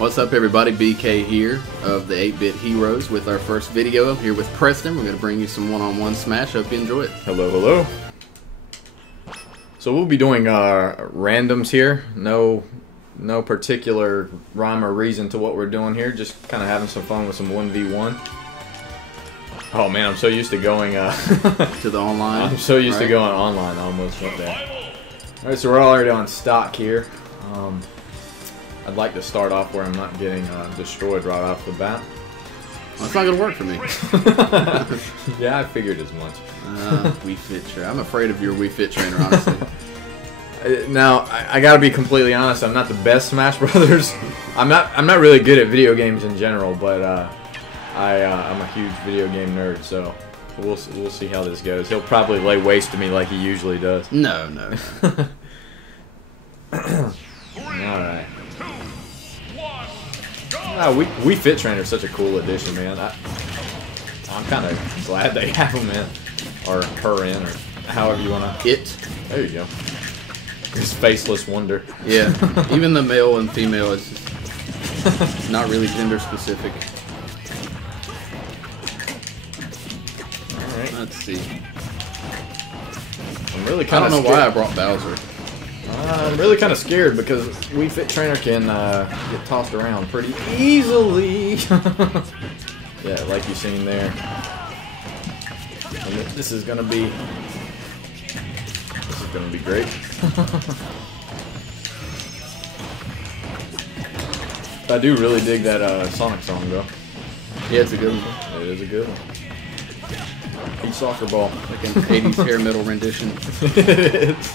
What's up, everybody? BK here of the 8-Bit Heroes with our first video here with Preston. We're going to bring you some one-on-one Smash. Hope you enjoy it. Hello, hello. So we'll be doing randoms here. No particular rhyme or reason to what we're doing here. Just kind of having some fun with some 1v1. Oh man, I'm so used to going to the online. I'm so used to going online. I almost went there. All right, so we're already on stock here. I'd like to start off where I'm not getting destroyed right off the bat. Well, it's not going to work for me. Yeah, I figured as much. Wii Fit Trainer. I'm afraid of your Wii Fit Trainer, honestly. Now, I gotta be completely honest. I'm not the best Smash Brothers. I'm not really good at video games in general, but I'm a huge video game nerd. So we'll see how this goes. He'll probably lay waste to me like he usually does. No. All right. Wii Fit Trainer is such a cool addition, man. I'm kind of glad they have him in, or her in, or however you want to. It. There you go. His faceless wonder. Yeah. Even the male and female is just not really gender specific. All right. Let's see. I'm really kind of. I don't know why I brought Bowser. I'm really kind of scared because Wii Fit Trainer can get tossed around pretty easily. Yeah, like you've seen there. And this is gonna be great. I do really dig that Sonic song though. Yeah, it's a good one. It is a good one. Each soccer ball, like an 80s hair metal rendition. It is.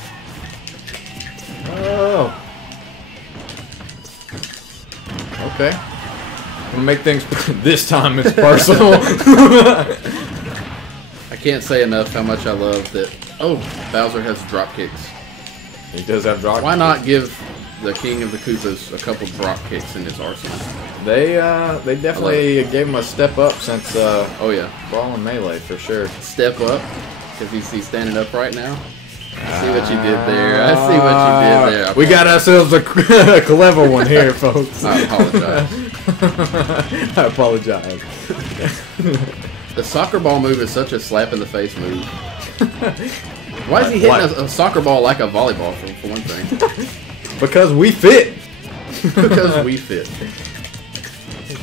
Oh. Okay. I'm gonna make things. This time it's personal. I can't say enough how much I love that. Oh, Bowser has drop kicks. He does have drop kicks. Why not give the King of the Koopas a couple drop kicks in his arsenal? They definitely gave him a step up since oh yeah, Brawl and Melee for sure. Step up because he's standing up right now. I see what you did there. I see what you did there. We got ourselves a clever one here, folks. I apologize. I apologize. The soccer ball move is such a slap in the face move. Why is he hitting a soccer ball like a volleyball, for one thing? Because we fit. Because we fit.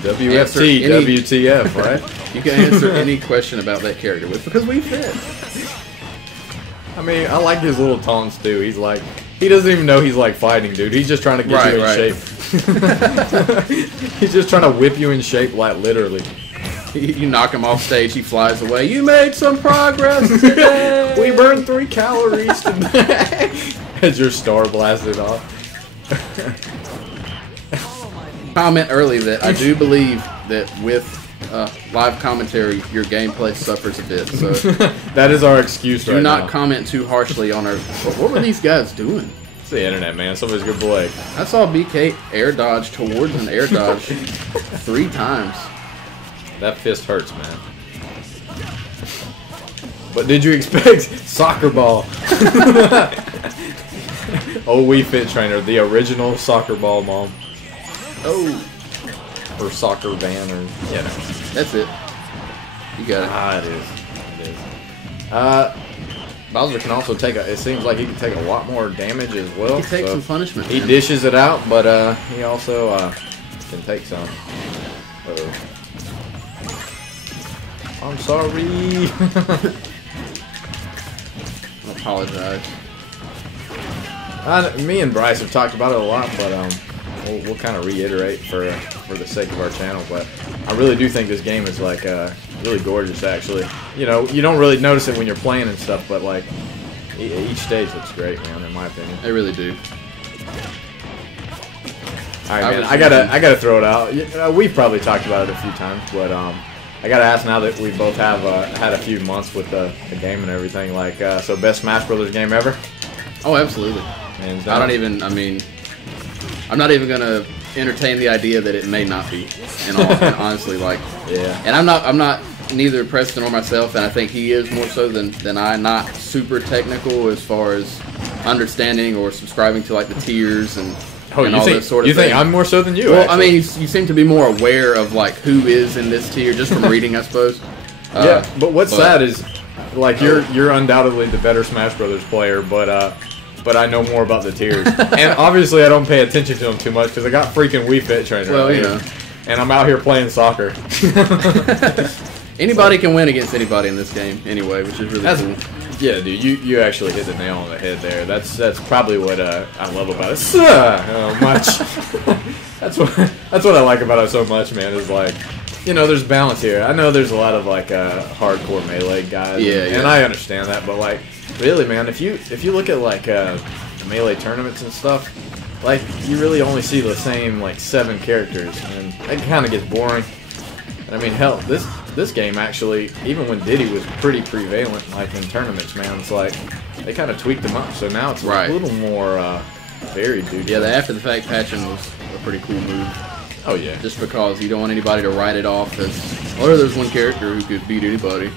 WFT, WTF, right? You can answer any question about that character with because we fit. I mean, I like his little taunts too. He's like, he doesn't even know he's like fighting, dude. He's just trying to get you in shape. He's just trying to whip you in shape, like literally. You knock him off stage, he flies away. You made some progress today. We burned 3 calories today. As your star blasted off. Comment early that I do believe that with live commentary, your gameplay suffers a bit. So that is our excuse right now. Do not comment too harshly on our. What were these guys doing? It's the internet, man. Somebody's good boy. I saw BK air dodge towards an air dodge 3 times. That fist hurts, man. But did you expect soccer ball? Oh, Wii Fit Trainer, the original soccer ball mom. Oh. Or soccer van, or yeah, that's it. You got it. Ah, it is. Bowser can also take a. It seems like he can take a lot more damage as well. He takes some punishment. He dishes it out, but he also can take some. Uh-oh. I'm sorry. I apologize. Me and Bryce have talked about it a lot, but we'll kind of reiterate for the sake of our channel. But I really do think this game is like really gorgeous. Actually, you know, you don't really notice it when you're playing and stuff, but like each stage looks great, man. In my opinion, they really do. All right, man. I gotta throw it out. We've probably talked about it a few times, but I gotta ask now that we both have had a few months with the game and everything. Like, so best Smash Brothers game ever? Oh, absolutely. And I don't even. I mean, I'm not even gonna entertain the idea that it may not be. And honestly, like, yeah. And I'm not neither Preston or myself, and I think he is more so than I. Not super technical as far as understanding or subscribing to like the tiers and Oh, and all this sort of you thing. think I'm more so than you? Well, actually. I mean, you seem to be more aware of like who is in this tier just from reading, I suppose. Yeah, but what's sad is, like, you're undoubtedly the better Smash Brothers player, but I know more about the tiers, and obviously I don't pay attention to them too much because I got freaking Wii Fit trainer. Well, right you here, know. and I'm out here playing soccer. Anybody can win against anybody in this game, anyway, which is really cool. Yeah, dude, you actually hit the nail on the head there. That's probably what I love about it so much. that's what I like about it so much, man. Is like, you know, there's balance here. I know there's a lot of like hardcore melee guys, and I understand that, but like, really, man, if you look at like the melee tournaments and stuff, like you really only see the same like 7 characters, and it kind of gets boring. And I mean, hell, this game actually, even when Diddy was pretty prevalent, like in tournaments, man, it's like they kind of tweaked them up, so now it's a little more varied, dude. Yeah, the after the fact patching was a pretty cool move. Oh yeah, just because you don't want anybody to write it off as, oh, there's one character who could beat anybody.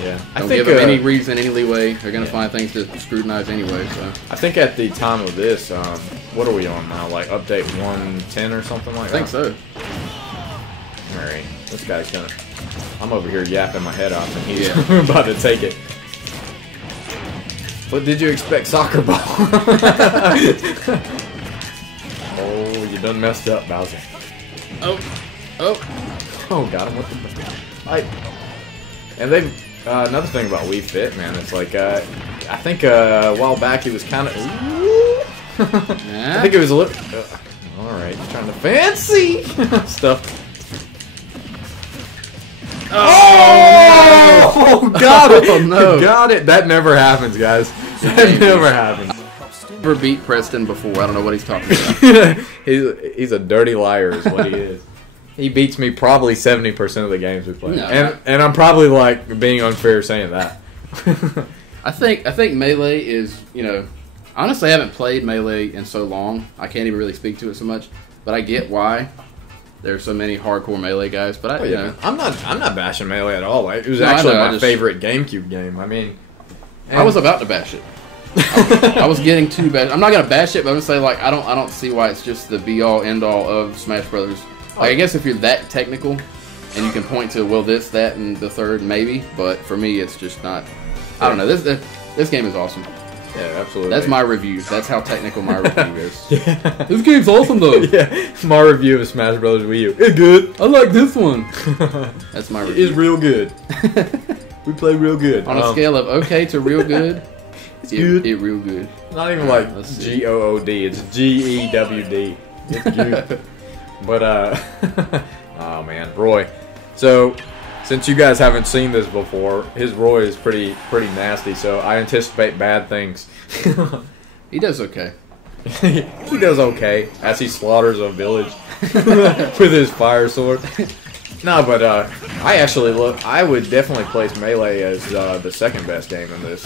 Yeah, don't give them any reason, any leeway. They're gonna find things to scrutinize anyway. So I think at the time of this, what are we on now? Like update 110 or something like that. I think so. All right, this guy's gonna. I'm over here yapping my head off, and he's about to take it. What did you expect, soccer ball? Oh, you done messed up, Bowser. Oh, got him with the fight. And they've another thing about Wii Fit, man. It's like I think a while back it was kind of. I think it was a little. All right, trying to fancy stuff. Oh, got it! Oh, no. Got it! That never happens, guys. That never happens. Never beat Preston before. I don't know what he's talking about. He's a dirty liar, is what he is. He beats me probably 70% of the games we play, and I'm probably like being unfair saying that. I think Melee is, you know, honestly I haven't played Melee in so long. I can't even really speak to it so much, but I get why there's so many hardcore Melee guys. But you know, I'm not bashing Melee at all. Like, it was actually my favorite GameCube game. I mean, I was about to bash it. I was getting too bad. I'm not gonna bash it, but I'm gonna say like I don't see why it's just the be all end all of Smash Brothers. Like, I guess if you're that technical and you can point to, well, this, that, and the third, maybe. But for me, it's just not. I don't know. This game is awesome. Yeah, absolutely. That's my review. That's how technical my review is. This game's awesome, though. Yeah, my review of Smash Bros. Wii U. It's good. I like this one. That's my review. It's real good. We play real good. On a scale of okay to real good, it's good. It real good. Not even like G-O-O-D. It's G-E-W-D. It's good. But, oh man, Roy. So, since you guys haven't seen this before, his Roy is pretty nasty, so I anticipate bad things. He does okay. He does okay, as he slaughters a village with his fire sword. No, but I would definitely place Melee as the second best game in this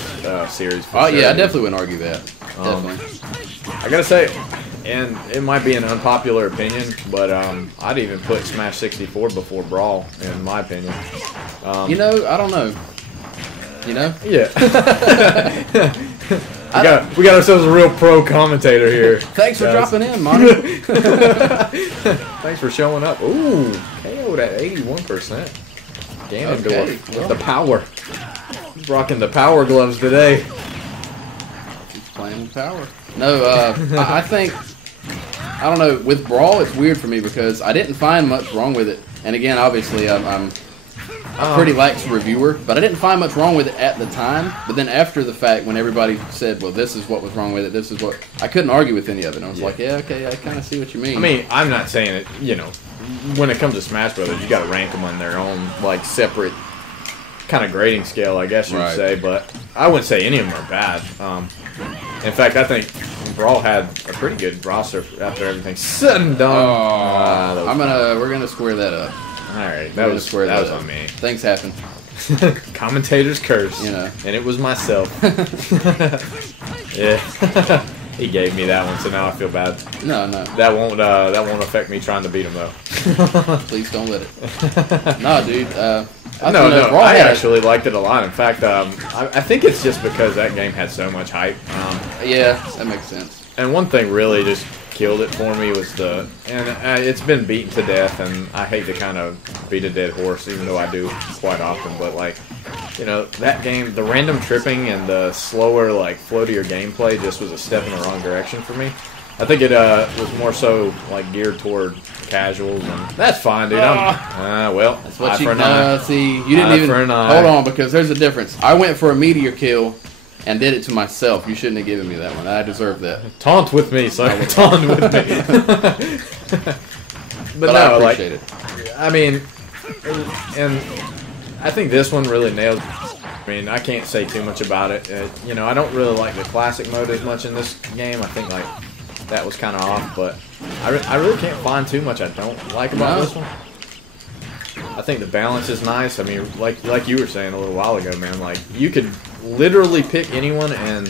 series. Oh yeah, I definitely wouldn't argue that. Definitely. I gotta say, and it might be an unpopular opinion, but I'd even put Smash 64 before Brawl, in my opinion. You know, I don't know. You know? Yeah. We got ourselves a real pro commentator here. Thanks for dropping in, Mono. Thanks for showing up. Ooh, KO'd at 81%. Ganondorf with the power. He's rocking the power gloves today. He's playing with power. No, I think, I don't know, with Brawl it's weird for me because I didn't find much wrong with it. And again, obviously I'm a pretty lax reviewer, but I didn't find much wrong with it at the time. But then after the fact, when everybody said, well, this is what was wrong with it, this is what, I couldn't argue with any of it. I was like, yeah, okay, I kind of see what you mean. I mean, I'm not saying it, you know, when it comes to Smash Brothers, you got to rank them on their own, like, separate kind of grading scale, I guess you would say. But I wouldn't say any of them are bad. In fact, I think Brawl had a pretty good roster after everything's said and done. We're gonna square that up. All right, that was on me. Things happen. Commentator's curse. You know, and it was myself. Yeah, he gave me that one, so now I feel bad. No. That won't affect me trying to beat him though. Please don't let it. No, dude. I actually liked it a lot. In fact, I think it's just because that game had so much hype. Yeah, that makes sense. And one thing really just killed it for me was it's been beaten to death, and I hate to kind of beat a dead horse, even though I do quite often, but like, you know, that game, the random tripping and the slower, like, floatier gameplay just was a step in the wrong direction for me. I think it was more so, like, geared toward casuals, and that's fine, dude. Well, that's what you see. You didn't even hold on, because there's a difference. I went for a meteor kill and did it to myself. You shouldn't have given me that one. I deserve that. Taunt with me, son. Taunt with me. but no, I appreciate it. I mean, and I think this one really nailed. I mean, I can't say too much about it. You know, I don't really like the classic mode as much in this game. I think like that was kind of off, but I really can't find too much I don't like about this one. I think the balance is nice. I mean, like you were saying a little while ago, man. Like you could literally pick anyone and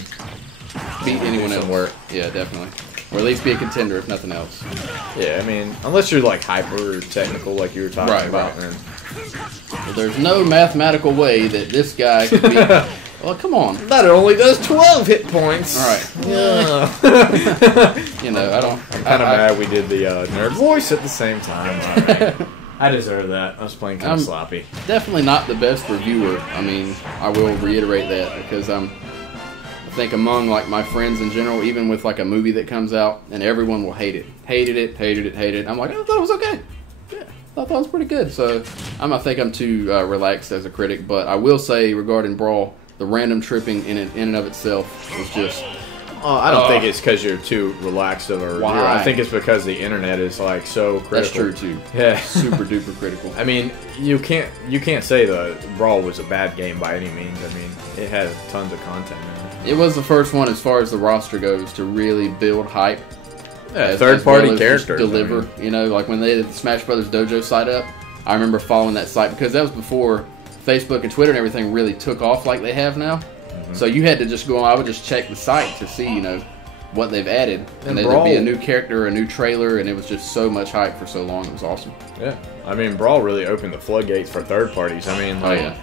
beat anyone else. Work. Yeah, definitely. Or at least be a contender, if nothing else. Yeah, I mean, unless you're like hyper technical, like you were talking about. Right. Well, there's no mathematical way that this guy could be. Well, come on. That only does 12 hit points. All right. Yeah. You know, I'm kind of mad we did the nerd voice at the same time. Right. I deserve that. I was playing kind of sloppy. Definitely not the best reviewer. I mean, I will reiterate that because I think among like my friends in general, even with like a movie that comes out and everyone will hate it. Hated it. I'm like, I thought it was okay. Yeah, I thought it was pretty good. So I think I'm too relaxed as a critic. But I will say regarding Brawl, the random tripping in and of itself was just... I don't think it's because you're too relaxed of a reviewer. I think it's because the internet is like so critical. That's true too. Yeah, super duper critical. I mean, you can't say the Brawl was a bad game by any means. I mean, it had tons of content in it. It was the first one, as far as the roster goes, to really build hype. Yeah, third-party characters deliver. I mean. You know, like when they had the Smash Brothers Dojo site up, I remember following that site because that was before Facebook and Twitter and everything really took off like they have now. So you had to just go on. I would just check the site to see, you know, what they've added, and there'd be a new character, a new trailer, and it was just so much hype for so long. It was awesome. Yeah, I mean, Brawl really opened the floodgates for third parties. I mean, like,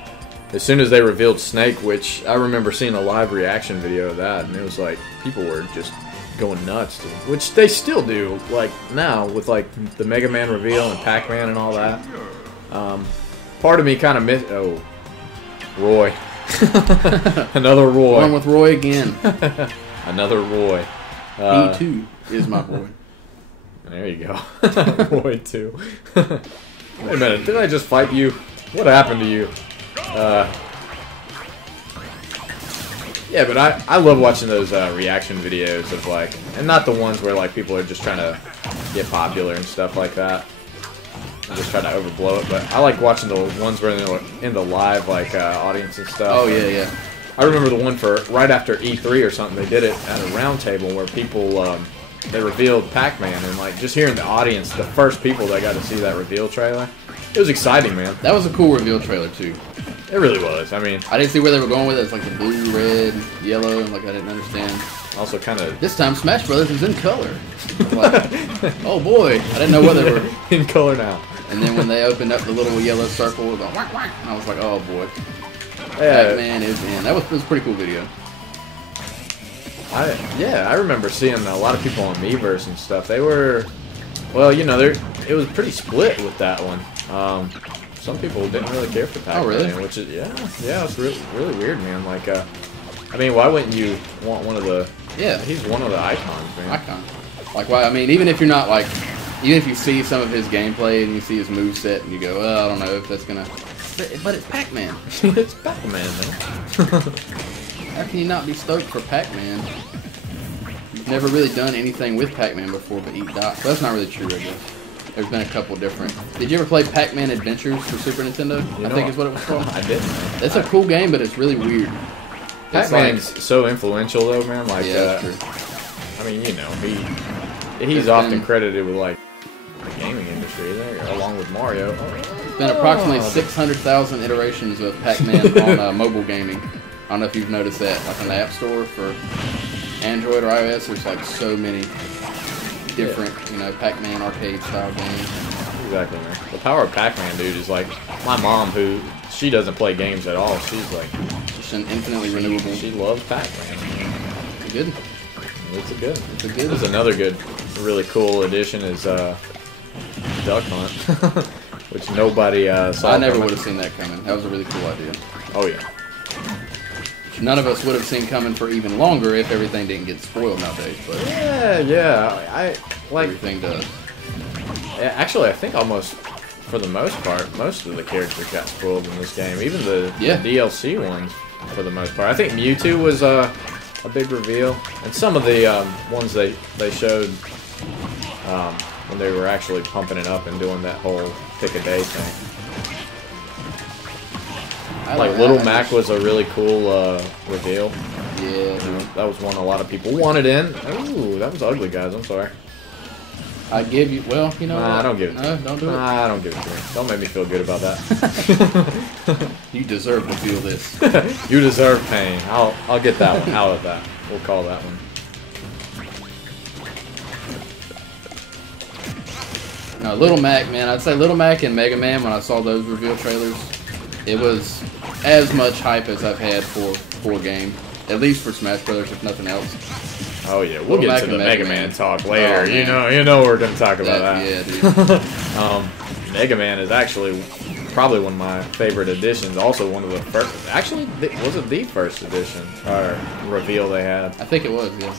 as soon as they revealed Snake, which I remember seeing a live reaction video of that, and it was like people were just going nuts, dude. Which they still do, like now with like the Mega Man reveal and Pac-Man and all that. Part of me kind of missed. Oh, Roy. Another Roy. Going with Roy again. Another Roy. He too is my boy. There you go. Roy too. Wait a minute, did I just fight you? What happened to you? Yeah, but I love watching those reaction videos of like, and not the ones where like people are just trying to get popular and stuff like that. Just try to overblow it, but I like watching the ones where they're in the live like audience and stuff. Oh yeah. I remember the one for right after E3 or something. They did it at a round table where people they revealed Pac-Man, and like just hearing the audience, the first people that got to see that reveal trailer, it was exciting, man. That was a cool reveal trailer too. It really was. I mean, I didn't see where they were going with it. It's like the blue, red, yellow, and like I didn't understand. Also, kind of this time Smash Brothers was in color. Like, oh boy, I didn't know what they were in color now. And then when they opened up the little yellow circle, it was like, whack, whack. And I was like, oh boy. Yeah. Pac-Man is in. That was a pretty cool video. I remember seeing a lot of people on Miiverse and stuff. They were, well, you know, it was pretty split with that one. Some people didn't really care for Pac-Man. Oh, really? Which is, yeah, it's really weird, man. Like, I mean, why wouldn't you want one of the... Yeah. He's one of the icons, man. Icon. Like, why? I mean, even if you're not, like... Even if you see some of his gameplay and you see his moveset and you go, well, I don't know if that's gonna... But it's Pac-Man. It's Pac-Man, man. How can you not be stoked for Pac-Man? You've never really done anything with Pac-Man before but eat dots. That's not really true, I guess. There's been a couple different... Did you ever play Pac-Man Adventures for Super Nintendo? I think is what it was called. I didn't. It's a cool game, but it's really weird. Pac-Man's like, so influential, though, man. Like, yeah, that's true. I mean, you know, he's often credited with, like, the gaming industry, isn't it? Along with Mario. There's been approximately 600,000 iterations of Pac-Man on mobile gaming. I don't know if you've noticed that. Like on the App Store for Android or iOS, there's like so many different, you know, Pac-Man arcade style games. Exactly, man. The power of Pac-Man, dude, is like my mom, who she doesn't play games at all. She's like just an infinitely renewable. She loves Pac-Man. Good. It's a good. It's a good. There's another good, really cool addition is Duck Hunt, which nobody saw. I never would have seen that coming. That was a really cool idea. Oh yeah. None of us would have seen coming for even longer if everything didn't get spoiled nowadays. But Yeah. I like. everything does. Actually, I think almost, for the most part, most of the characters got spoiled in this game. Even the DLC ones, for the most part. I think Mewtwo was a big reveal, and some of the ones they showed when they were actually pumping it up and doing that whole pick a day thing. Like Little Mac was a really cool reveal. Yeah, That was one a lot of people wanted in. Ooh, that was ugly, guys. I'm sorry. I give you. Well, you know. Nah, don't give it to No, me. don't do it. Nah, don't give it to me. Don't make me feel good about that. You deserve to feel this. You deserve pain. I'll get that one out of that. We'll call that one. No, Little Mac, man. I'd say Little Mac and Mega Man. When I saw those reveal trailers, it was as much hype as I've had for a game. At least for Smash Brothers, if nothing else. Oh yeah, we'll get to the Mega Man talk later. Oh, you know we're gonna talk about that. Yeah, dude. Mega Man is actually probably one of my favorite editions. Also one of the first. Actually, was it the first edition or reveal they had? I think it was. Yeah.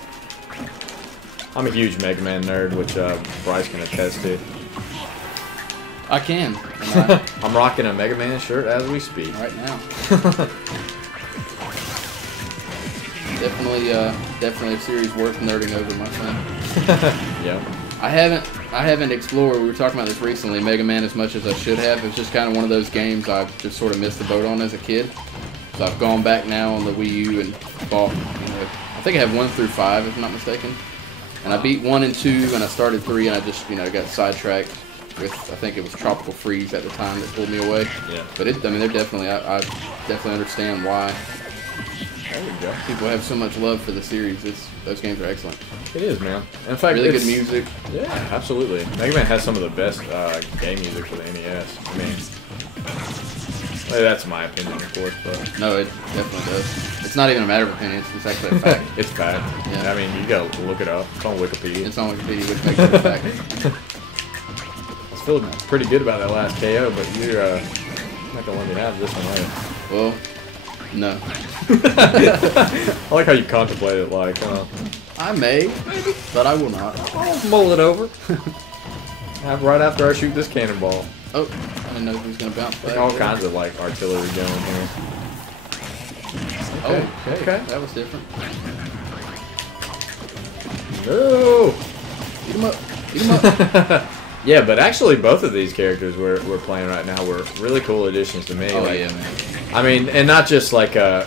I'm a huge Mega Man nerd, which Bryce can attest to. I can. And I'm rocking a Mega Man shirt as we speak. right now. Definitely a series worth nerding over, my friend. Yeah. I haven't explored. We were talking about this recently. Mega Man as much as I should have. It's just kind of one of those games I've just sort of missed the boat on as a kid. So I've gone back now on the Wii U and bought. I think I have 1 through 5, if I'm not mistaken. And I beat 1 and 2, and I started 3, and I just got sidetracked with, I think it was Tropical Freeze at the time that pulled me away. Yeah. But they're definitely. I definitely understand why. There we go. People have so much love for the series. Those games are excellent. It is, man. In fact, Really good music. Yeah, absolutely. Mega Man has some of the best game music for the NES. I mean, that's my opinion, of course, but No, it definitely does. It's not even a matter of opinion. It's actually a fact. it's fact. Yeah. I mean, you gotta look it up. It's on Wikipedia. It's on Wikipedia, which makes it a fact. I was feeling pretty good about that last KO, but you're not gonna let me have this one, are you? Well, no. I like how you contemplate it, like, I may, but I will not. I'll mull it over. Right after I shoot this cannonball. Oh, I didn't know he was going to bounce back. All kinds of, like, artillery going here. Oh, Okay. that was different. No! Eat him up. Eat him up. Yeah, but actually both of these characters we're playing right now were really cool additions to me. Oh, like, yeah, man. I mean, and not just like Bowser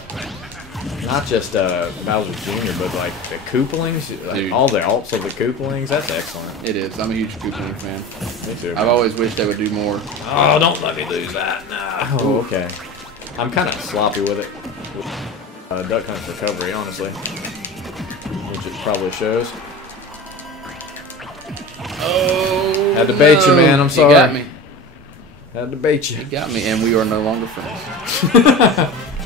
Jr., but like the Koopalings, like all the alts of the Koopalings. That's excellent. It is. I'm a huge Koopaling fan. Me too. I've always wished they would do more. Oh, don't let me lose that. Nah. Oh, okay. I'm kind of sloppy with it. Duck Hunt recovery, honestly, which it probably shows. Oh, Had to bait you, man. I'm sorry. He got me. Had to bait you. He got me, and we are no longer friends.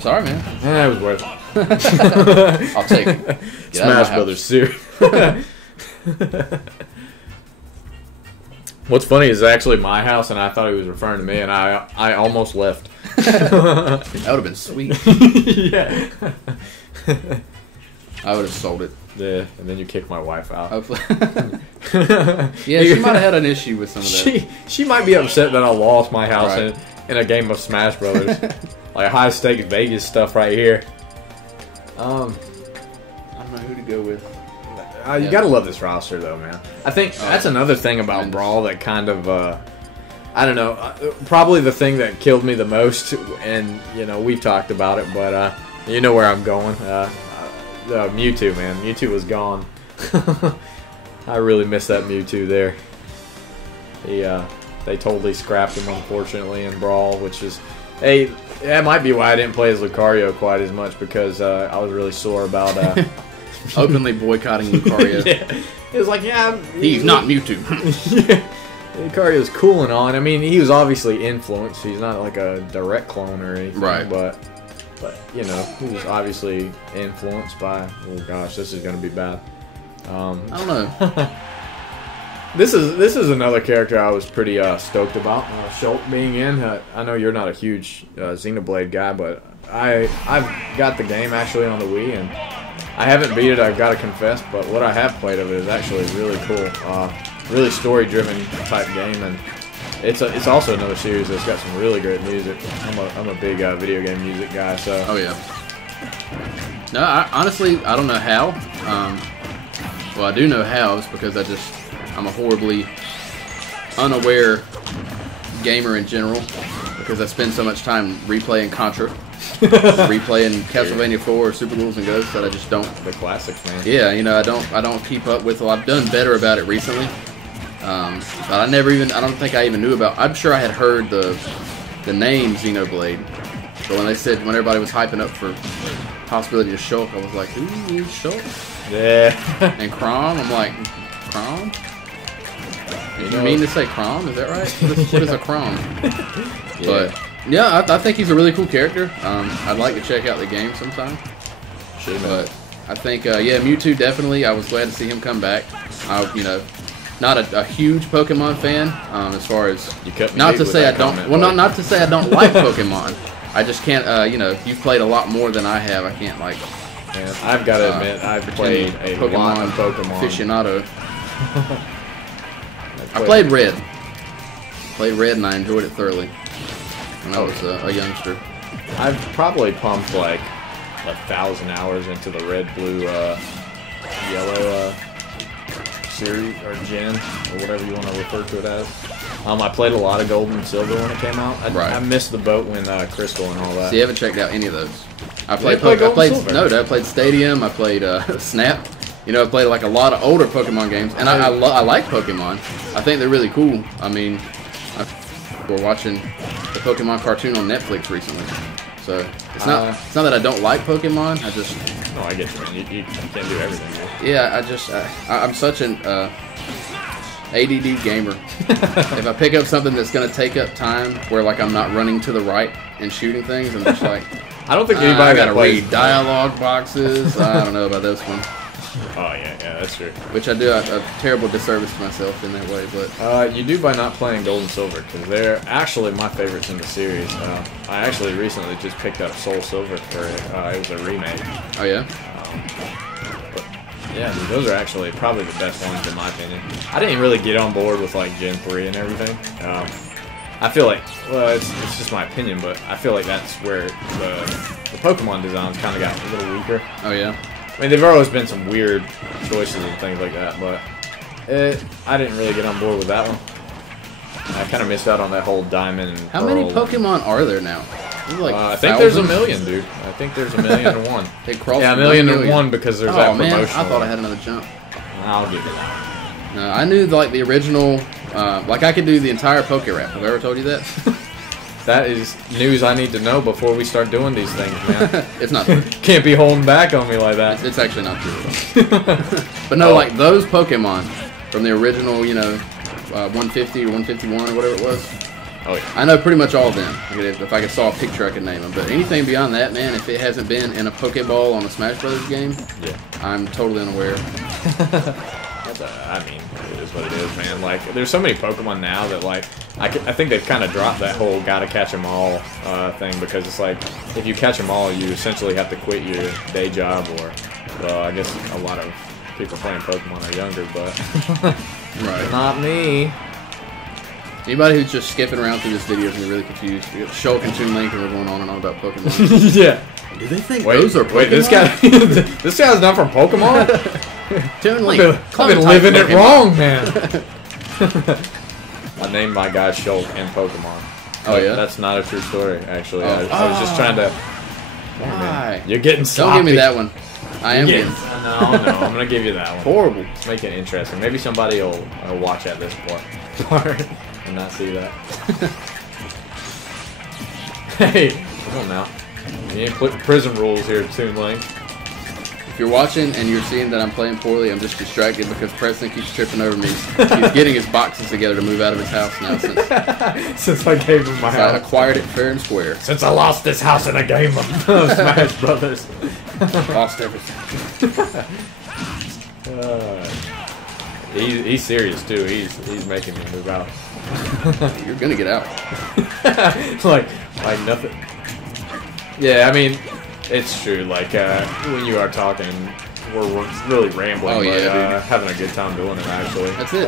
Sorry, man. It was worth it. I'll take it. Get Smash Brothers series. What's funny is actually my house, and I thought he was referring to me, and I almost left. That would have been sweet. Yeah. I would have sold it. Yeah, and then you kick my wife out. Hopefully. Yeah, she might have had an issue with some of that. She might be upset that I lost my house Right. in a game of Smash Brothers. Like high stakes Vegas stuff right here. I don't know who to go with. You gotta love this roster though, man. I think that's another thing about Brawl that kind of I don't know, probably the thing that killed me the most, and we've talked about it, but you know where I'm going. Mewtwo, man. Mewtwo was gone. I really miss that Mewtwo there. They totally scrapped him, unfortunately, in Brawl, which is, hey, that might be why I didn't play as Lucario quite as much, because I was really sore about Openly boycotting Lucario. Yeah. It was like, He's not Mewtwo. Yeah. Lucario's cool and all, and I mean, he was obviously influenced. He's not like a direct clone or anything, Right. But he was obviously influenced by. Oh gosh, this is gonna be bad. I don't know. This is another character I was pretty stoked about. Shulk being in. I know you're not a huge Xenoblade guy, but I've got the game actually on the Wii, and I haven't beat it. I've got to confess, but what I have played of it is actually really cool. Really story-driven type game, and it's also another series that's got some really great music. I'm a big video game music guy, so. Oh yeah. No, honestly, I don't know how. Well, I do know how. It's because I'm a horribly unaware gamer in general, because I spend so much time replaying Contra, replaying Castlevania 4, Super Ghouls and Ghosts, that I just don't. The classics, man. Yeah, you know, I don't keep up with. Well, I've done better about it recently, but I don't think I even knew about. I'm sure I had heard the name Xenoblade, but when everybody was hyping up for possibility of Shulk, I was like, ooh, Shulk? Yeah. And Chrom, I'm like, Chrom? Did you mean to say Chrom? Is that right? What is a Chrom? Yeah. But yeah, I think he's a really cool character. I'd like to check out the game sometime. Sure. But I think, yeah, Mewtwo definitely. I was glad to see him come back. You know, not a huge Pokemon fan. As far as not to say I don't. Well, not to say I don't like Pokemon. I just can't. You know, you've played a lot more than I have. I can't like. Yeah, I've got to admit, I've played a lot of Pokemon. Aficionado. I played Red. And I enjoyed it thoroughly when I was a youngster. I've probably pumped like 1,000 hours into the red, blue, yellow series, or gen, or whatever you want to refer to it as. I played a lot of Gold and Silver when it came out. I missed the boat when Crystal and all that. See, I haven't checked out any of those. I played Stadium. I played Snap. You know, I played like a lot of older Pokemon games, and I like Pokemon. I think they're really cool. I mean, we're watching the Pokemon cartoon on Netflix recently, so it's not that I don't like Pokemon. I just no, I get you, man. You can't do everything. Man. Yeah, I'm such an ADD gamer. If I pick up something that's gonna take up time, where like I'm not running to the right and shooting things, I'm just like, I don't think anybody gotta read dialogue boxes. I don't know about this one. Oh yeah, that's true. Which I do a terrible disservice to myself in that way, but you do by not playing Gold and Silver, because they're actually my favorites in the series. I actually recently just picked up Soul Silver for it. It was a remake. Oh yeah. But yeah, dude, those are actually probably the best ones in my opinion. I didn't really get on board with like Gen 3 and everything. I feel like, well, it's just my opinion, but I feel like that's where the Pokemon designs kind of got a little weaker. Oh yeah. I mean, there have always been some weird choices and things like that, but I didn't really get on board with that one. I kind of missed out on that whole Diamond and How many Pokemon are there now? Like I think there's a million, dude. I think there's 1,000,001. They crossed 1,000,001 because there's that promotional. I thought I had another jump. I'll give you that. No, I knew like the original. Like I could do the entire Pokerap. Have I ever told you that? That is news I need to know before we start doing these things, man. It's not true. Can't be holding back on me like that. It's actually not true at all. But no, like those Pokemon from the original, you know, 150 or 151 or whatever it was. Oh yeah. I know pretty much all of them. If I could saw a picture, I could name them. But anything beyond that, man, if it hasn't been in a Pokeball on a Smash Brothers game, yeah, I'm totally unaware. I mean, it is what it is, man. Like, there's so many Pokemon now that, like, I think they've kind of dropped that whole gotta catch 'em all thing, because it's like, if you catch 'em all, you essentially have to quit your day job, or, well, I guess a lot of people playing Pokemon are younger, but right. Not me. Anybody who's just skipping around through this video is going to be really confused. We got Shulk and Toon Link, and we're going on and on about Pokemon. Yeah. Do they think those are Pokemon? Wait, this guy's not from Pokemon? Toon Link. I've been living it wrong, man. I named my guy Shulk and Pokemon. Oh, yeah? That's not a true story, actually. I was just trying to... Why? You're getting sloppy. Don't give me that one. I am getting... No, I'm going to give you that one. Horrible. Make it interesting. Maybe somebody will watch at this part. And not see that. Hey, come on now. You ain't put prison rules here, Toon Link. If you're watching and you're seeing that I'm playing poorly, I'm just distracted because Preston keeps tripping over me. He's getting his boxes together to move out of his house now since I gave him my house. I acquired it fair and square. Since I lost this house in a game of Smash Brothers. Lost everything. He's serious too. He's making me move out. You're gonna get out. like nothing. Yeah, I mean, it's true. Like when you are talking, we're really rambling. Oh, yeah, but having a good time doing it. Actually, that's it.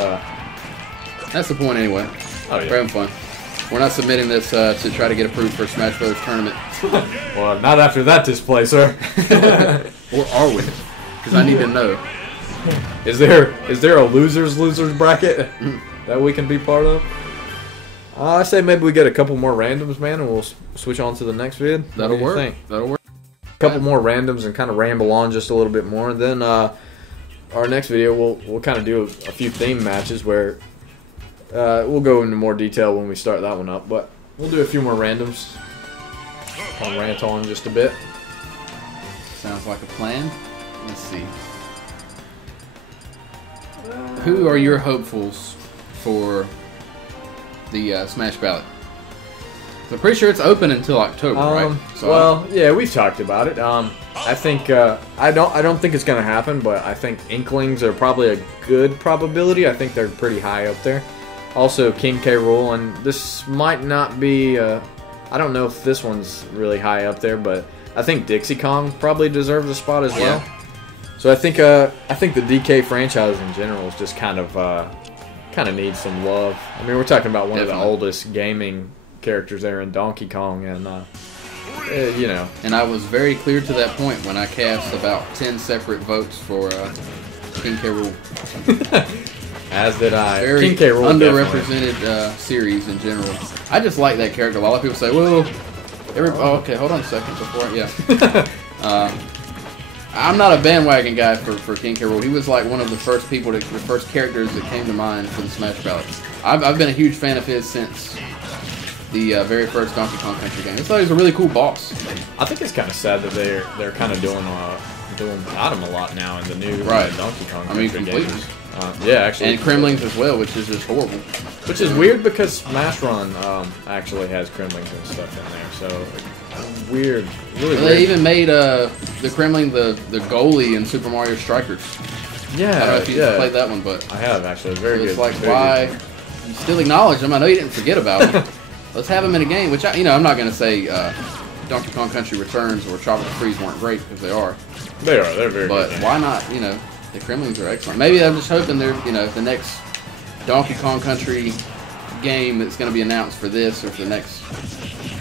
That's the point anyway. Oh yeah, we're having fun. We're not submitting this to try to get approved for a Smash Bros. Tournament. Well, not after that display, sir. Or are we? Because I need to know. Is there a losers bracket that we can be part of? I say maybe we get a couple more randoms, man, and we'll switch on to the next vid. That'll work. That'll work. A couple more randoms and kind of ramble on just a little bit more. And then our next video, we'll kind of do a few theme matches where we'll go into more detail when we start that one up. But we'll do a few more randoms. I'll rant on just a bit. Sounds like a plan. Let's see. Who are your hopefuls for the Smash Ballot? So I'm pretty sure it's open until October, right? So well, yeah, we've talked about it. I think I don't think it's gonna happen, but I think Inklings are probably a good probability. I think they're pretty high up there. Also, King K. Rool, and this might not be. I don't know if this one's really high up there, but I think Dixie Kong probably deserves a spot as well. So I think the DK franchise in general is just kind of needs some love. I mean, we're talking about one of the oldest gaming characters there in Donkey Kong, and you know. And I was very clear to that point when I cast about 10 separate votes for King K. Rool. As did I. Very King K. Rool underrepresented series in general. I just like that character. A lot of people say, "Well, oh, okay, hold on a second before." I'm not a bandwagon guy for King K. Rool. He was like one of the first characters that came to mind for the Smash Ballot. I've been a huge fan of his since the very first Donkey Kong Country game. I thought he was a really cool boss. I think it's kind of sad that they're kind of doing without him a lot now in the new Donkey Kong Country games. Yeah, actually. And Kremlings as well, which is just horrible. Which is weird because Smash Run actually has Kremlings and stuff in there, so weird. Really weird. They even made the Kremling the goalie in Super Mario Strikers. Yeah, I don't know if you played that one, but I have actually. Very good. It's like, why you still acknowledge them? I know you didn't forget about them. Let's have them in a game. Which I'm not going to say Donkey Kong Country Returns or Tropical Freeze weren't great, because they are. They are. They're very good. But why not? The Kremlings are excellent. Maybe I'm just hoping they're, the next Donkey Kong Country game that's going to be announced for this or for the next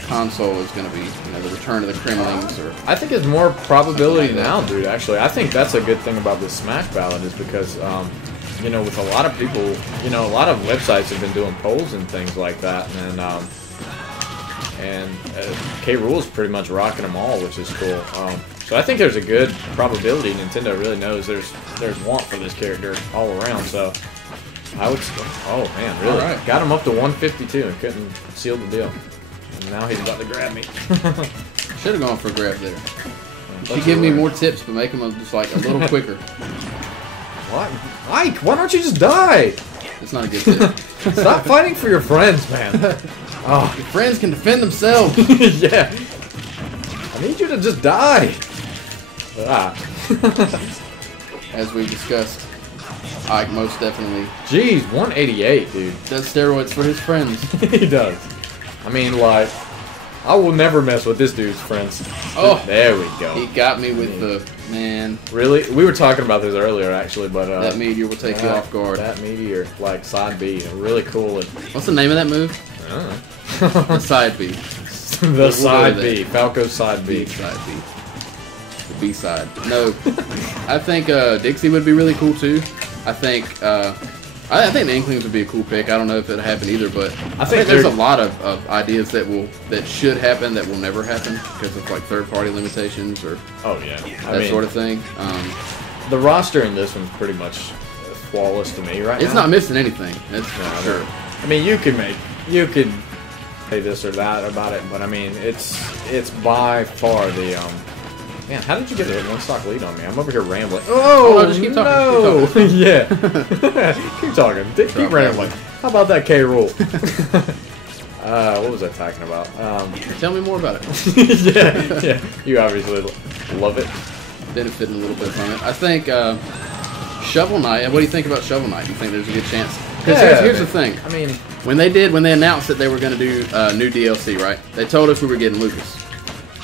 console is going to be, the return of the Kremlings. Or I think it's more probability now, dude. Actually, I think that's a good thing about this Smash Ballot is because, with a lot of people, a lot of websites have been doing polls and things like that, and K. Rool's pretty much rocking them all, which is cool. So I think there's a good probability Nintendo really knows there's want for this character all around. So I would. Oh man, really? Right. Got him up to 152 and couldn't seal the deal. And now he's about to grab me. Should have gone for a grab there. She give me more tips, but make them just like a little quicker. What? Ike, why don't you just die? It's not a good tip. Stop fighting for your friends, man. Oh, your friends can defend themselves. Yeah. I need you to just die. As we discussed, Ike most definitely. Jeez, 188, dude. Does steroids for his friends. He does. I mean, like, I will never mess with this dude's friends. Oh, there we go. He got me with the man. Really? We were talking about this earlier, actually, but that meteor will take you off guard. That meteor, like side B, really cool. What's the name of that move? The side B. The side B. Falco's side B. Side B. The B side. No, I think Dixie would be really cool too. I think the Inklings would be a cool pick. I don't know if it'll happen either, but I think there's a lot of ideas that should happen that will never happen because of like third-party limitations or that sort of thing. The roster in this one's pretty much flawless to me right now. It's not missing anything. That's for sure. I mean, you could say this or that about it, but I mean, it's by far the man, how did you get a one-stock lead on me? I'm over here rambling. Oh, no, just keep talking. No. Keep talking. Yeah. Keep talking. Keep rambling. How about that K. Rool? What was I talking about? Tell me more about it. Yeah. You obviously love it. Benefiting a little bit from it. I think Shovel Knight. What do you think about Shovel Knight? Do you think there's a good chance? Because Yeah, here's the thing. I mean, When they announced that they were going to do new DLC, right? They told us we were getting Lucas,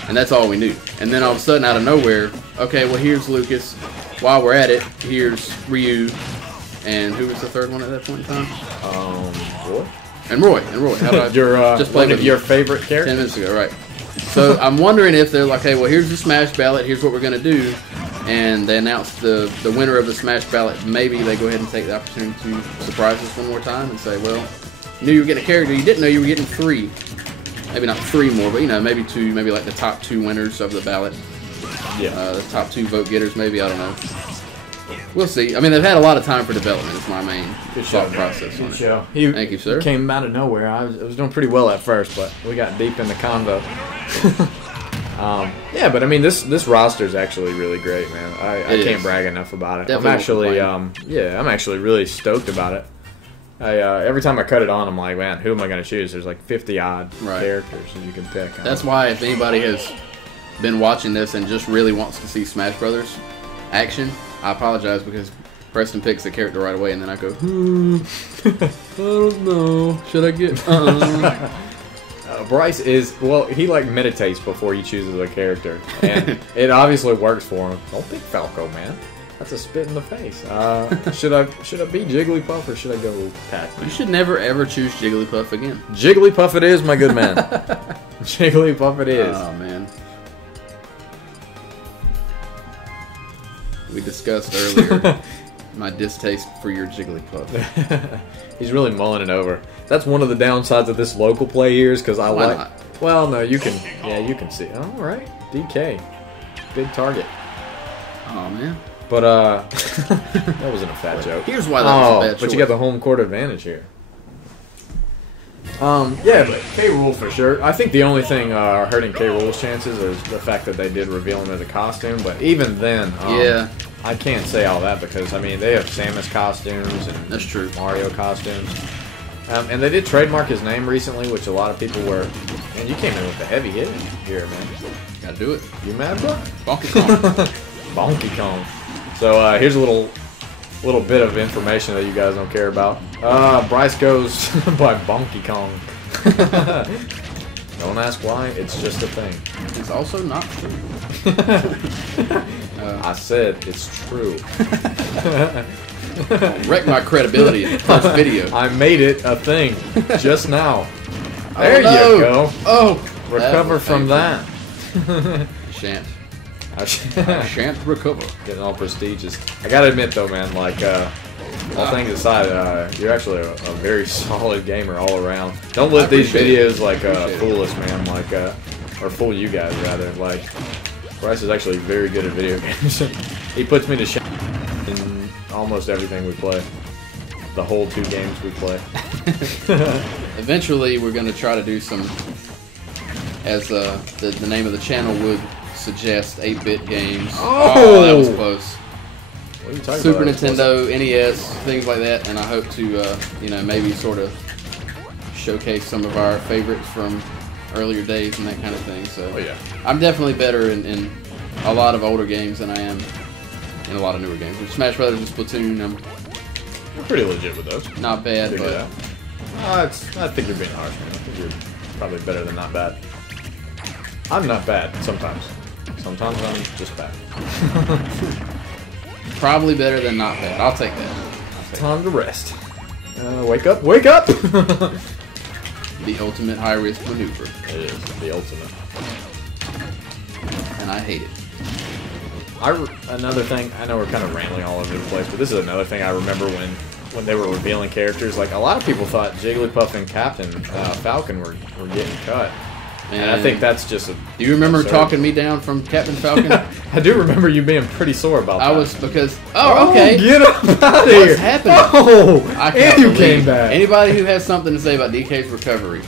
and that's all we knew. And then all of a sudden, out of nowhere, okay, well here's Lucas. While we're at it, here's Ryu, and who was the third one at that point in time? Roy? And Roy. How do I Just one of your favorite characters? 10 minutes ago, right? So I'm wondering if they're like, hey, well here's the Smash Ballot. Here's what we're going to do. And they announced the winner of the Smash Ballot. Maybe they go ahead and take the opportunity to surprise us one more time and say, well, you knew you were getting a character. You didn't know you were getting 3. Maybe not 3 more, but, you know, maybe 2. Maybe like the top 2 winners of the ballot. Yeah. The top 2 vote getters, maybe. I don't know. We'll see. I mean, they've had a lot of time for development. It's my main thought process on it. Show. Thank you, sir. Came out of nowhere. I was doing pretty well at first, but we got deep in the convo. Yeah, but I mean, this roster is actually really great, man. I can't brag enough about it. Definitely I'm actually really stoked about it. Every time I cut it on, I'm like, man, who am I going to choose? There's like 50 odd characters that you can pick. That's why if anybody has been watching this and just really wants to see Smash Brothers action, I apologize because Preston picks the character right away and then I go, I don't know. Should I get... Bryce he like meditates before he chooses a character, and it obviously works for him. Don't pick Falco, man. That's a spit in the face. Should I be Jigglypuff or should I go Pac-Man? You should never ever choose Jigglypuff again. Jigglypuff it is, my good man. Jigglypuff it is. Oh man. We discussed earlier my distaste for your Jigglypuff. He's really mulling it over. That's one of the downsides of this local play here is because I Why like... not? Well, no, you can... Yeah, you can see. All right. DK. Big target. Oh, man. But, that wasn't a fat joke. Here's why that was a bad choice. But you got the home court advantage here. Yeah, but K. Rool for sure. I think the only thing hurting K. Rool's chances is the fact that they did reveal him as a costume. But even then, yeah, I can't say all that because I mean they have Samus costumes and that's true. Mario costumes, and they did trademark his name recently, which a lot of people were. And you came in with the heavy hit here, man. Gotta do it. You mad, bro? Bonky Kong. Bonky Kong. So here's a little bit of information that you guys don't care about. Bryce goes by Bonky Kong. Don't ask why, it's just a thing. It's also not true. I said it's true. Wreck my credibility in the first video. I made it a thing just now. There you go. Oh, recover from that. Shan't. I shan't recover. Getting all prestigious. I gotta admit though, man, like, all things aside, you're actually a very solid gamer all around. Don't let these videos, like, fool us, man, like, or fool you guys, rather. Like, Bryce is actually very good at video games. He puts me to shame in almost everything we play. The whole 2 games we play. Eventually, we're gonna try to do some, as the name of the channel would suggest, 8-bit games. Oh, that was close. What are you talking Super about? Nintendo, NES, things like that, and I hope to, you know, maybe sort of showcase some of our favorites from earlier days and that kind of thing. So, oh, yeah. I'm definitely better in a lot of older games than I am in a lot of newer games. With Smash Brothers and Splatoon, I'm pretty legit with those. not bad, but I think you're being harsh, man. I think you're probably better than not bad. I'm not bad sometimes. Sometimes I'm just bad. probably better than not bad. I'll take that. Time to rest. Wake up! Wake up! The ultimate high-risk maneuver. It is the ultimate. And I hate it. Another thing, I know we're kind of rambling all over the place, but this is another thing I remember when they were revealing characters. Like, a lot of people thought Jigglypuff and Captain Falcon were getting cut. And I think that's just a... Do you remember talking me down from Captain Falcon? I do remember you being pretty sore about that. I was because... Oh, okay. Get up out of here. What's happening? Oh, And you came back. Anybody who has something to say about DK's recovery.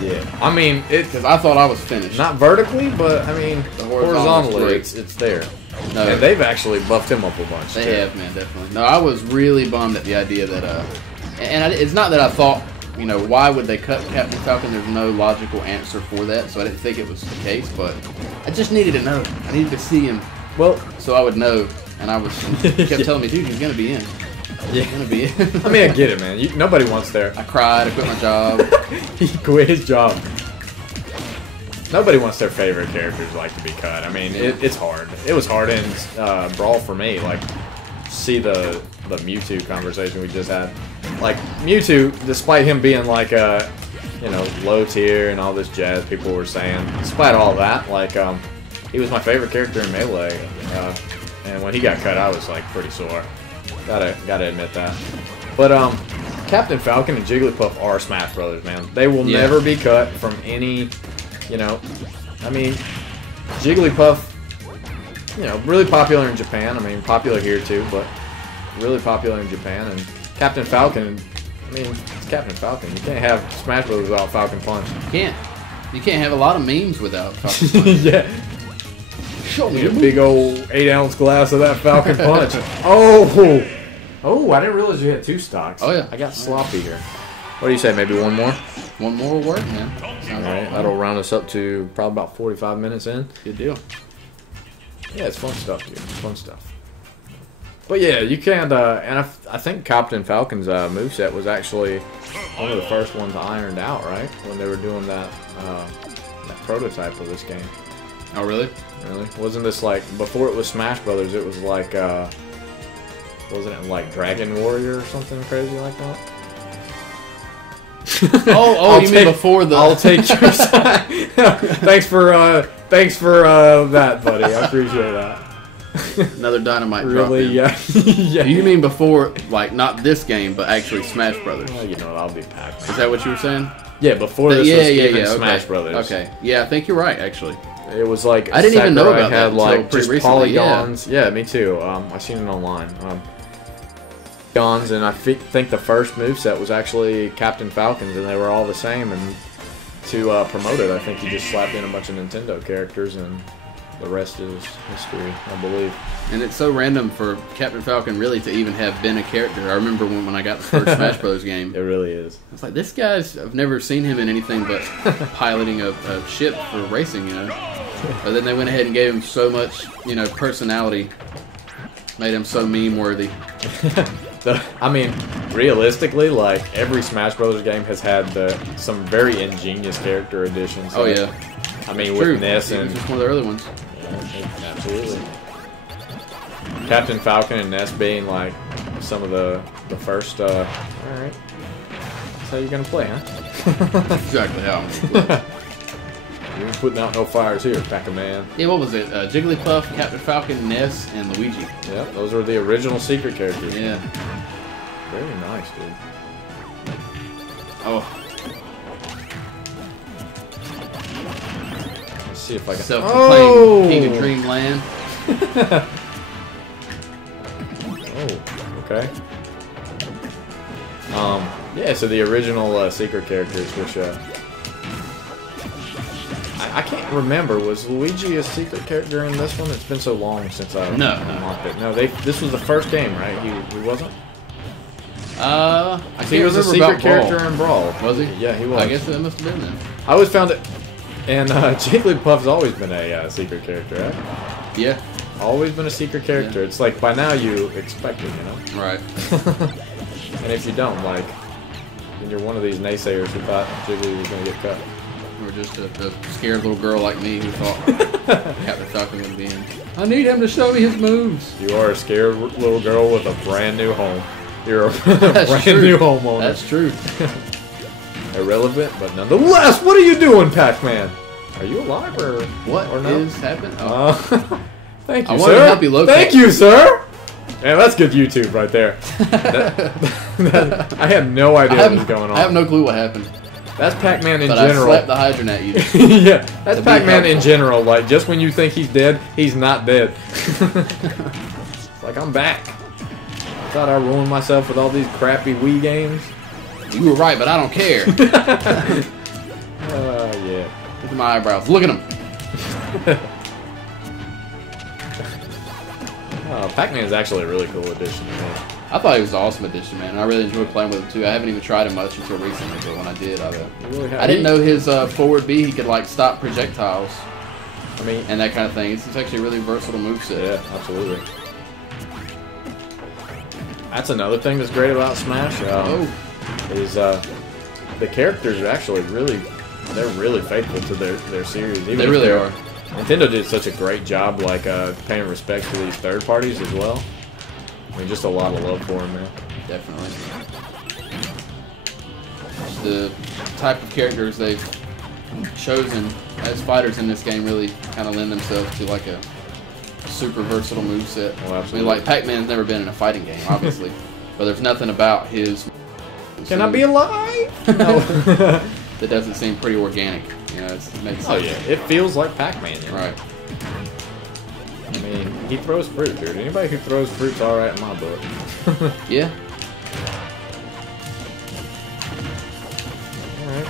Yeah. I mean, because I thought I was finished. Not vertically, but, I mean, horizontally, it's there. No, and they've actually buffed him up a bunch, They have, man, definitely. No, I was really bummed at the idea that... it's not that I thought... You know, why would they cut Captain Falcon? There's no logical answer for that, so I didn't think it was the case, but I just needed to know. I needed to see him, well, so I would know. and he kept telling me, dude, he's gonna be in. Yeah. He's gonna be in. I mean, I get it, man. Nobody wants their. I cried. I quit my job. He quit his job. Nobody wants their favorite characters like to be cut. I mean, it's hard. It was hard in Brawl for me. Like, see the Mewtwo conversation we just had. Like Mewtwo, despite him being like a low tier and all this jazz people were saying, despite all that, like he was my favorite character in Melee. And when he got cut, I was like pretty sore. Gotta admit that. But Captain Falcon and Jigglypuff are Smash Brothers, man. They will never be cut from any. I mean, Jigglypuff, really popular in Japan. I mean, popular here too, but really popular in Japan. And Captain Falcon, I mean, it's Captain Falcon. You can't have Smash Bros. Without Falcon Punch. You can't have a lot of memes without Falcon Punch. Yeah. Show me a big old 8-ounce glass of that Falcon Punch. Oh, I didn't realize you had 2 stocks. Oh, yeah. I got sloppy here. What do you say, maybe one more? One more will work, man. All right, that'll round us up to probably about 45 minutes in. Good deal. Yeah, it's fun stuff, dude. It's fun stuff. But yeah, you can't, and I think Captain Falcon's moveset was actually one of the first ones ironed out, right? When they were doing that prototype of this game. Oh, really? Really? Wasn't this like, before it was Smash Brothers, it was like, wasn't it like Dragon Warrior or something crazy like that? You mean before the... I'll take your side. Thanks for that, buddy. I appreciate that. Another dynamite really, drop in. Yeah. You mean before, like, not this game, but actually Smash Brothers? Well, I'll be packed. Is that what you were saying? Yeah, before this was even Smash Brothers. Okay. Yeah, I think you're right, actually. It was like I didn't even know about had that like pretty just recently. polygons. Yeah, me too. I seen it online. Polygons, and I think the first moveset was actually Captain Falcon's, and they were all the same. And to promote it, I think you just slapped in a bunch of Nintendo characters, and the rest is history, I believe. And it's so random for Captain Falcon really to even have been a character. I remember when I got the first Smash Bros. Game. It really is. It's like, this guy's... I've never seen him in anything but piloting a ship for racing, But then they went ahead and gave him so much, personality. Made him so meme-worthy. I mean, realistically, like, every Smash Bros. Game has had some very ingenious character additions. Oh, yeah. I mean, with Ness and... Just one of the early ones. Yeah, absolutely. Captain Falcon and Ness being, like, some of the first, alright. That's how you're gonna play, huh? Exactly how I'm gonna play. You ain't putting out no fires here, Pac-Man. Yeah, what was it? Jigglypuff, Captain Falcon, Ness, and Luigi. Yep, those were the original secret characters. Yeah. Very nice, dude. Oh. Let's see if I can... Self-proclaimed King of Dreamland. Oh, okay. Yeah, so the original secret characters, which, I can't remember. Was Luigi a secret character in this one? It's been so long since I unlocked it. No, this was the first game, right? He wasn't? I can't he was a secret character Brawl. in Brawl. Was he? Yeah, he was. I guess that must have been then. I always found it... And Jigglypuff's always been a secret character, right? Yeah. Always been a secret character. Yeah. It's like, by now you expect it, Right. And if you don't, like, then you're one of these naysayers who thought Jiggly was going to get cut. Or just a scared little girl like me who thought Captain Falcon would be in. I need him to show me his moves. You are a scared little girl with a brand new home. You're a brand new homeowner. That's true. Irrelevant, but nonetheless, what are you doing, Pac-Man? Are you alive or what or no? is happening? Oh. Thank you, I sir. wanted to help you locate. Thank you, sir. Man, that's good YouTube right there. I have no idea what was going on. I have no clue what happened. That's Pac-Man in but general. I slapped the hydrant at you. Yeah, that's Pac-Man in general. Like, just when you think he's dead, he's not dead. It's like, I'm back. I thought I ruined myself with all these crappy Wii games. You were right, but I don't care. Yeah. Look at my eyebrows. Look at them. Pac-Man is actually a really cool addition to me. I thought he was an awesome addition, man. I really enjoyed playing with him too. I haven't even tried him much until recently, but when I did, I didn't know his forward B. He could like stop projectiles. I mean, and that kind of thing. It's actually a really versatile moveset. Yeah, absolutely. That's another thing that's great about Smash. Is the characters are actually they're really faithful to their series. Even they really are. Nintendo did such a great job, like paying respect to these third parties as well. I mean, just a lot of love for them, man. Definitely. The type of characters they've chosen as fighters in this game really kind of lend themselves to like a super versatile moveset. Oh, I mean, like Pac-Man's never been in a fighting game, obviously, but there's nothing about his. Can I be alive? No. That doesn't seem pretty organic. You know, it makes sense. Oh yeah, it feels like Pac-Man. You know? Right. I mean, he throws fruit, dude. Anybody who throws fruit's all right in my book. Yeah. All right.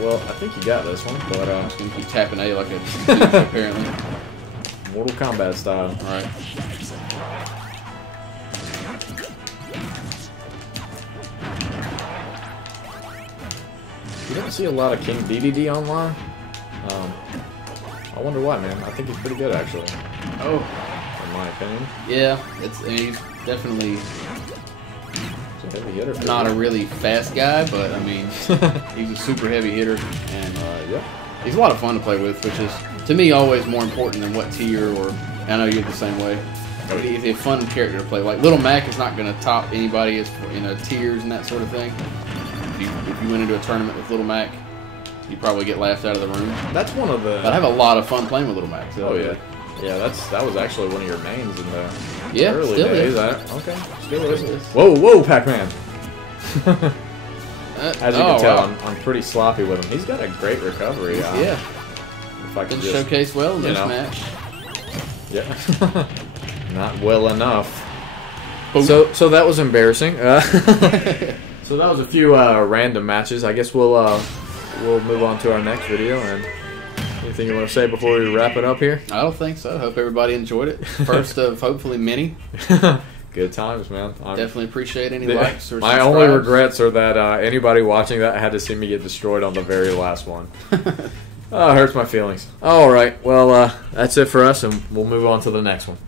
Well, I think you got this one, but I'm just gonna keep tapping A like a apparently. Mortal Kombat style. All right. You don't see a lot of King DDD online. I wonder why, man. I think he's pretty good, actually. Oh. In my opinion. Yeah, I mean, he's definitely He's a heavy hitter. not a really fast guy, but I mean, he's a super heavy hitter, and yeah. he's a lot of fun to play with, which is, to me, always more important than what tier, or I know you're the same way. He's a fun character to play. Like, Little Mac is not going to top anybody as tiers and that sort of thing. If you went into a tournament with Little Mac, you'd probably get laughed out of the room. That's one of the... But I have a lot of fun playing with Little Mac. So. Oh, yeah. Yeah, that was actually one of your mains in the early still days. Is. Okay, still is. Whoa, Pac-Man. As you can tell, I'm pretty sloppy with him. He's got a great recovery. Yeah. If I could just showcase well in this match. Yeah. Not well enough. Boom. So that was embarrassing. So that was a few random matches. I guess we'll move on to our next video. And anything you want to say before we wrap it up here? I don't think so. Hope everybody enjoyed it. First of hopefully many. Good times, man. Definitely appreciate any likes or my subscribes. only regrets are that anybody watching that had to see me get destroyed on the very last one. Oh, it hurts my feelings. All right. Well, that's it for us, and we'll move on to the next one.